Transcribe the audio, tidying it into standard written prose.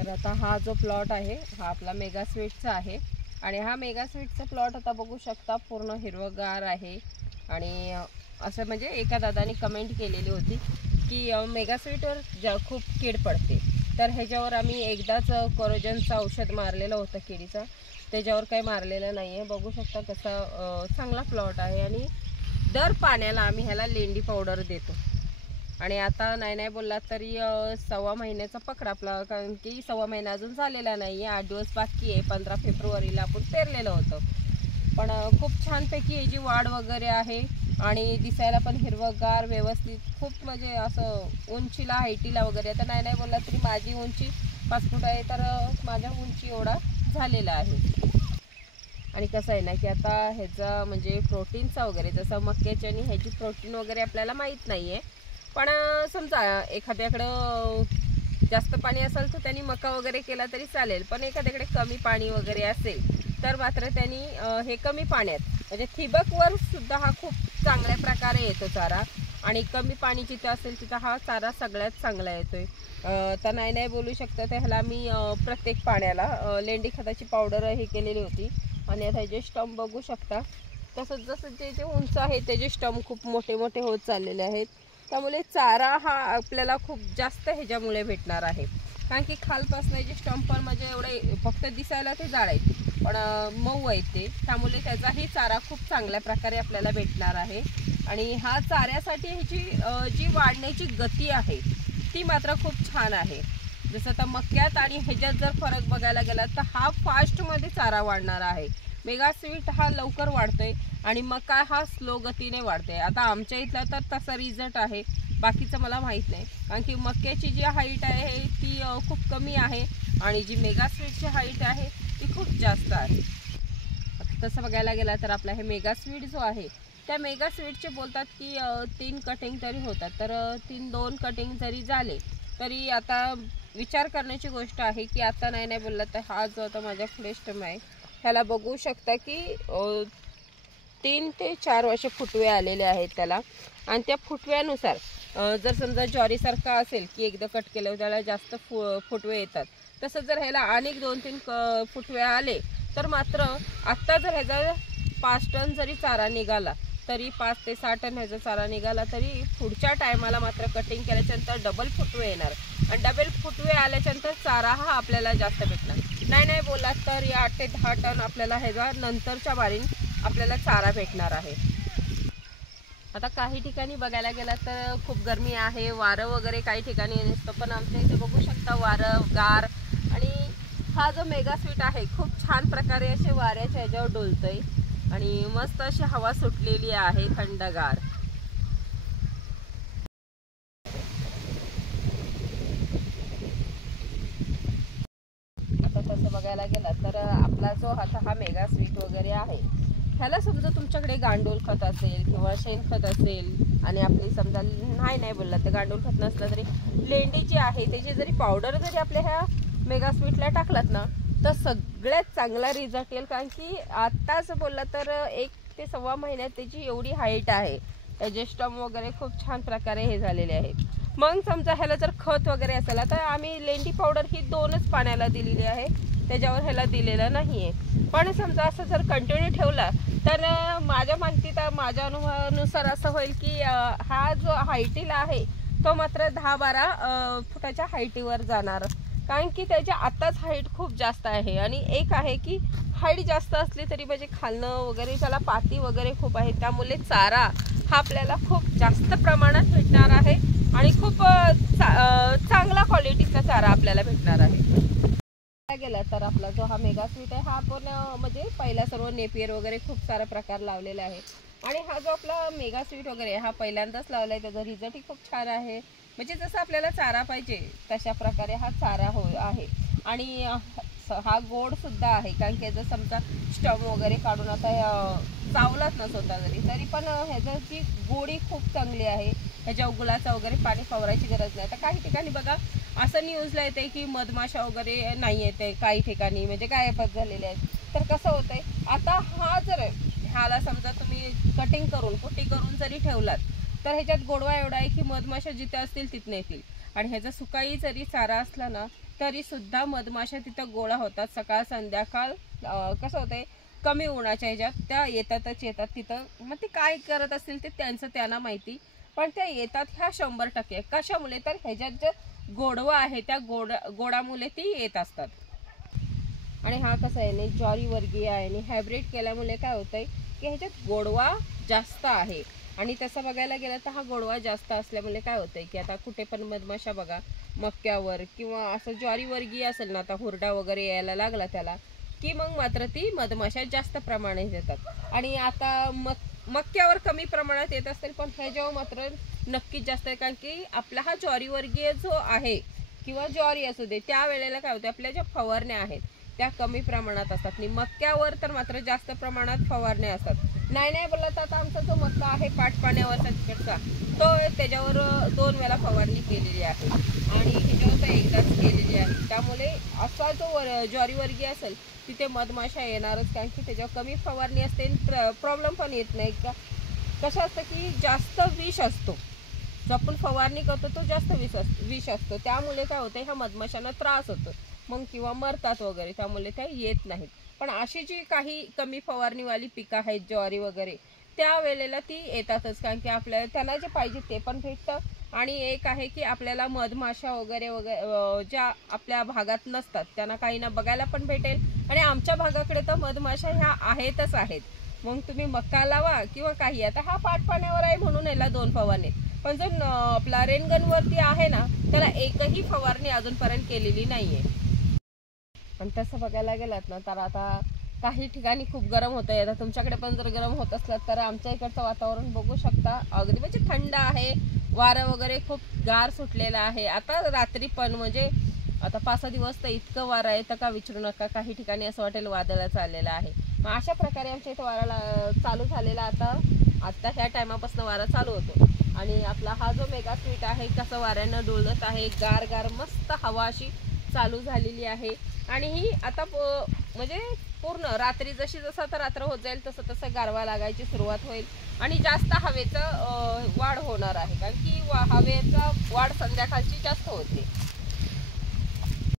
तर आता हा जो प्लॉट आहे हा आपला मेगा स्वीटचा आहे आणि हा मेगा स्वीटचा प्लॉट आता बघू शकता पूर्ण हिरवगार आहे। आणि असं म्हणजे एका दादानी कमेंट केलेली होती की मेगा स्वीटवर खूप कीड पडते, तर ह्याच्यावर आम्ही एकदाच कोरोजनचं औषध मारलेलं होतं किडीचा, त्याच्यावर काही मारलेलं नाही आहे। बघू शकता कसा चांगला प्लॉट आहे आणि दर पाण्याला आम्ही ह्याला लेंडी पावडर देतो। आणि आता नाही बोलला तरी 1.25 महिन्याचा पकडा आपला, कारण की 1.25 महिना अजून झालेला नाही आहे, 8 दिवस बाकी आहे। 15 फेब्रुवारीला आपण पेरलेलं होतं, पण खूप छानपैकी याची वाढ वगैरे आहे आणि दिसायला पण हिरवगार व्यवस्थित खूप, म्हणजे असं उंचीला हाईटीला वगैरे। आता नाही बोलला तरी माझी उंची 5 फूट आहे, तर माझ्या उंची एवढा झालेला आहे। आणि कसं आहे ना की आता ह्याचा म्हणजे प्रोटीनचा वगैरे, जसं मक्याची आणि ह्याची प्रोटीन वगैरे आपल्याला माहीत नाही आहे, पण समजा एखाद्याकडं जास्त पाणी असेल तर त्यांनी मका वगैरे केला तरी चालेल, पण एखाद्याकडे कमी पाणी वगैरे असेल तर मात्र त्यांनी हे कमी पाण्यात म्हणजे ठिबकवर सुद्धा हा खूप चांगल्या प्रकारे येतो चारा। आणि कमी पाणी जिथं असेल तिथं हा चारा सगळ्यात चांगला येतोय। तर नाही बोलू शकता, तर ह्याला मी प्रत्येक पाण्याला लेंडी खताची पावडर हे केलेली होती। आणि आता जे स्टंप बघू शकता, तसंच जसं जे उंच आहे त्याचे स्टंप खूप मोठे मोठे होत चाललेले आहेत, त्यामुळे चारा हा आपल्याला खूप जास्त ह्याच्यामुळे भेटणार आहे। कारण की खालपासून जे स्टंप म्हणजे एवढे फक्त दिसायला ते जाड आहेत पण मऊ आहेत ते, त्यामुळे त्याचाही चारा खूप चांगल्या प्रकारे आपल्याला भेटणार आहे। आणि हा चाऱ्यासाठी ह्याची जी वाढण्याची गती आहे ती मात्र खूप छान आहे। जसं आता मक्यात आणि ह्याच्यात जर फरक बघायला गेला तर हा फास्टमध्ये चारा वाढणार आहे। मेगा स्वीट हा लवकर वाढतोय आणि मका हा स्लो गतीने वाढतोय। आता आमच्या इथला तर तसा रिझल्ट आहे, बाकीचं मला माहीत नाही, कारण की मक्याची जी हाईट आहे ती खूप कमी आहे आणि जी मेगा स्वीटची हाईट आहे ती खूप जास्त आहे। तसं बघायला गेला तर आपला हे मेगा स्वीट जो आहे त्या मेगा स्वीटचे बोलतात की 3 कटिंग तरी होतात, तर 2 कटिंग जरी झाले तरी आता विचार करण्याची गोष्ट आहे की आता नाही बोलला तर हा जो आता माझ्या पुढे स्टम आहे ह्याला बघू शकता की 3 ते 4 असे फुटवे आलेले आहेत त्याला। आणि त्या फुटव्यानुसार जर समजा ज्वारीसारखा असेल की एकदा कट केलं त्याला जास्त फुटवे येतात, तसं जर ह्याला अनेक 2-3 फुटवे आले तर मात्र आत्ता जर ह्याचा 5 टन जरी चारा निघाला तरी 5 ते 6 टन ह्याचा चारा निघाला तरी पुढच्या टायमाला मात्र कटिंग केल्याच्यानंतर डबल फुटवे येणार आणि डबल फुटवे आल्याच्यानंतर चारा हा आपल्याला जास्त भेटणार। नाही बोला तर या 8 ते 10 टन आपल्याला ह्याचा नंतरच्या बारीन आपल्याला चारा भेटणार आहे। आता काही ठिकाणी बघायला गेला तर खूप गरमी आहे, वारं वगैरे काही ठिकाणी नसतं, पण आमच्या इथे बघू शकता वारं गार। आणि हा जो मेगा स्वीट आहे खूप छान प्रकारे असे वाऱ्याच्या ह्याच्यावर डोलतोय आणि मस्त अशी हवा सुटलेली आहे थंडगार। आता तसं बघायला गेला तर आपला जो आता हा मेगा स्वीट वगैरे आहे ह्याला समजा तुमच्याकडे गांडूळ खत असेल किंवा शेणखत असेल आणि आपली समजा नाही बोलला तर गांडूळ खत नसलं तरी लेंडी जी आहे त्याची जरी पावडर जरी आपल्या ह्या मेगा स्वीटला टाकलात ना तर सगळ्यात चांगला रिझल्ट येईल। कारण की आत्ताच बोलला तर 1 ते 1.25 महिन्यात त्याची एवढी हाईट आहे, त्याचे स्टम वगैरे खूप छान प्रकारे हे झालेले आहेत। मग समजा ह्याला जर खत वगैरे असेल, आता आम्ही लेंडी पावडर ही 2च पाण्याला दिलेली आहे, त्याच्यावर ह्याला दिलेलं नाही आहे, पण समजा असं जर कंटिन्यू ठेवला तर माझ्या माहितीत माझ्या अनुभवानुसार असं होईल की हा जो हाईटीला आहे तो मात्र 10-12 फुटाच्या हाईटीवर जाणार। कारण की त्याच्या आत्ताच हाईट खूप जास्त आहे आणि एक आहे की हाईट जास्त असली तरी म्हणजे खालनं वगैरे त्याला पाती वगैरे खूप आहे, त्यामुळे चारा हा आपल्याला खूप जास्त प्रमाणात भेटणार आहे आणि खूप चांगला क्वालिटीचा चारा आपल्याला भेटणार आहे। गेला तर आपला जो हा मेगा स्वीट आहे हा आपण म्हणजे पहिला सर्व नेपियर वगैरे खूप सारा प्रकार लावलेला आहे आणि हा जो आपला मेगा स्वीट वगैरे हा पहिल्यांदाच लावला आहे, त्याचा रिझल्टही खूप छान आहे। म्हणजे जसं आपल्याला चारा पाहिजे तशा प्रकारे हा चारा आहे आणि हा गोड सुद्धा आहे। कारण की जर समजा स्टम वगैरे काढून आता चावलाच ना स्वतः तरी पण ह्याची जी गोडी खूप चांगली आहे, ह्याच्या उगलाचा वगैरे पाणी फवारायची गरज नाही। आता काही ठिकाणी बघा असं न्यूजला येते की मधमाशा वगैरे नाही येते, काही ठिकाणी म्हणजे गायबच झालेले आहेत, तर कसं होतंय आता हा जर ह्याला समजा तुम्ही कटिंग करून कुट्टी करून जरी ठेवलात तर ह्याच्यात गोडवा एवढा आहे की मधमाशा जिथे असतील तिथं येतील आणि ह्याचा सुकाही जरी चारा असला ना तरी सुद्धा मधमाशा तिथं गोळा होतात. सकाळ संध्याकाळ कसं होतंय, कमी उन्हाच्या ह्याच्यात त्या येतात तिथं. मग ते काय करत असतील ते त्यांचं त्यांना माहिती, पण त्या येतात ह्या 100%. कशामुळे तर ह्याच्यात जे गोडवा आहे त्या गोडामुळे ती येत असतात. आणि हा कसा आहे ना ज्वारी वर्गीय आहे आणि हायब्रिड केल्यामुळे काय होतंय की ह्याच्यात गोडवा जास्त आहे. आणि तसं बघायला गेलं तर हा गोडवा जास्त असल्यामुळे काय होतंय की आता कुठे पण मधमाशा बघा मक्यावर किंवा असं ज्वारी वर्गीय असेल ना, आता हुरडा वगैरे यायला लागला त्याला की मग मात्र ती मधमाशा जास्त प्रमाणात येतात. आणि आता मक्यावर कमी प्रमाणात येत असतील, पण ह्याच्यावर मात्र नक्कीच जास्त आहे. कारण की आपला हा ज्वारी वर्गीय जो आहे किंवा ज्वारी असू दे, त्या वेळेला काय होते आपल्या ज्या फवारण्या आहेत त्या कमी प्रमाणात असतात आणि मक्यावर तर मात्र जास्त प्रमाणात फवारण्या असतात. नाही बोलत आता आमचा जो मक्का आहे पाटपाण्यावरचा तिकडचा, तो त्याच्यावर 2 वेळा फवारणी केलेली आहे आणि ह्याच्यावर तर एकदाच केलेली आहे. त्यामुळे असा जो ज्वारी वर्गीय असेल तिथे मधमाशा येणारच, कारण की त्याच्यावर कमी फवारणी असते. प्रॉब्लेम पण येत नाही का, कसं असतं की जास्त विष असतो, जो आपण फवारणी करतो तो जास्त विष असतो. त्यामुळे काय होतं ह्या मधमाशांना त्रास होतो मग किंवा मरतात वगैरे, त्यामुळे त्या येत नाहीत. पण अशी जी काही कमी फवारणीवाली पिकं आहेत ज्वारी वगैरे, त्या वेळेला ती येतातच, कारण की आपल्याला त्यांना जे पाहिजे ते पण भेटतं. आणि एक आहे की आपल्याला मधमाशा वगैरे ज्या आपल्या भागात नसतात त्यांना काही ना बघायला पण भेटेल. आणि आमच्या भागाकडे तर मधमाशा ह्या आहेतच आहेत. मग तुम्ही मक्का लावा किंवा काही, आता हा पाटपाण्यावर आहे म्हणून याला 2 फवारणी, पण जो आपला रेनगनवरती आहे ना त्याला एकही फवारणी अजूनपर्यंत केलेली नाहीये. पण तसं बघायला गेलात ना तर आता काही ठिकाणी खूप गरम होत आहे. आता तुमच्याकडे पण जर गरम होत असलं तर आमच्या इकडचं वातावरण बघू शकता, अगदी म्हणजे थंड आहे, वारं वगैरे खूप गार सुटलेलं आहे. आता रात्री पण म्हणजे आता 5-6 दिवस तर इतकं वारं आहे तर का विचारू नका. काही ठिकाणी असं वाटेल वादळाचं आलेलं आहे. मग अशा प्रकारे आमच्या इथं वारा चालू झालेला. आता ह्या टायमापासून वारा चालू होतो. आणि आपला हा जो मेगा स्वीट आहे कसं वाऱ्यानं डोलत आहे, गार मस्त हवा अशी चालू झालेली आहे. आणि ही आता म्हणजे पूर्ण रात्री जसं आता रात्र होत जाईल तसं गारवा लागायची सुरुवात होईल आणि जास्त हवेचं वाढ होणार आहे, कारण की हवेचा वाढ संध्याकाळची जास्त होते.